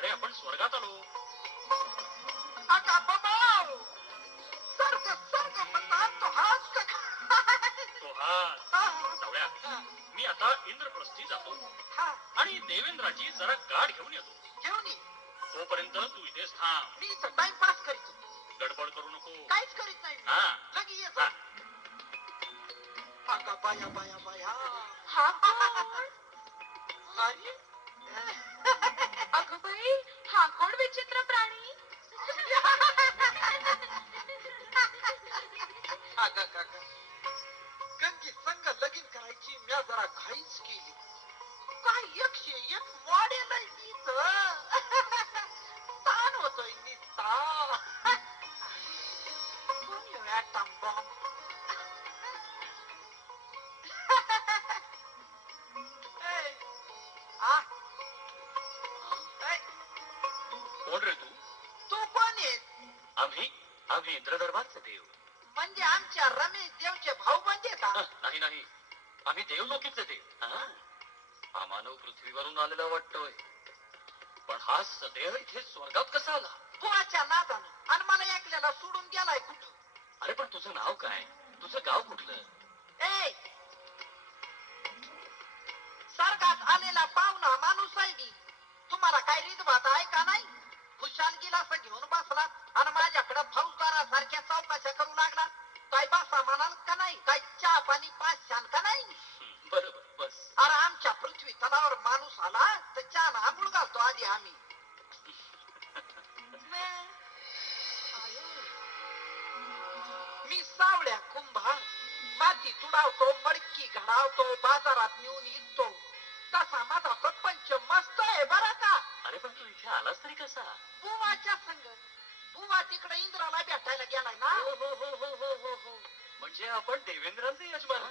अरे आपण स्वर्गात आलो. अगा बाबा सर्ग सर्ग म्हणतात तो हाच का तो हा. जाऊया. हा, मी आता इंद्रप्रस्थी जातो. हा, आणि देवेंद्राची जरा गाठ घेऊन येतो. घेऊन ये. तोपर्यंत तू इथेच थांब. मी इथं टाइमपास करीतो. गडबड करू नको. काहीच करीत नाही. हा. लगी ये. हा. अगा बाया बाया बाया. हा कोण अरे अगं बाई हा कोण विचित्र प्राणी. काका गंगी संग लगीन करायची म्या जरा घाईच केली. काय एकशे एक मॉडेल आहे इथं. ताण होतोय निस्ता. कोण ह्यो कोण रे तू? तू कोण आहेस? आम्ही आम्ही इंद्रदरबारचे देव. म्हणजे आमच्या रमेश देवचे भाऊ बंदे का? नाही नाही. आम्ही देवलोकीचे देव. हा? हा मानव पृथ्वीवरून आलेला वाटतोय. पण हा सदैव इथे स्वर्गात कसा आला? तुझ्या नादानं. आणि मला ऐकल्याला सोडून गेलाय कुठं? अरे पण तुझं नाव काय? तुझं गाव कुठलं? गिलास घेऊन बसला आणि माझ्याकडे फौजदारासारख्या चौकशा करू लागला. काय बसा म्हणाल का नाही? काय चहा पाणी पाचशान का नाही? बरोबर बस. अरे आमच्या पृथ्वी तलावर माणूस आला तर चहा आंघोळ घालतो आधी आम्ही. मी सावळ्या कुंभार माती तुडावतो मडकी घडावतो बाजारात नेऊन विकतो तसा माझा आलास बुवाच्या संग. बुवा तिकडे इंद्राला भेटायला गेलाय ना. हो हो हो हो हो हो हो. म्हणजे आपण देवेंद्रांचे यजमान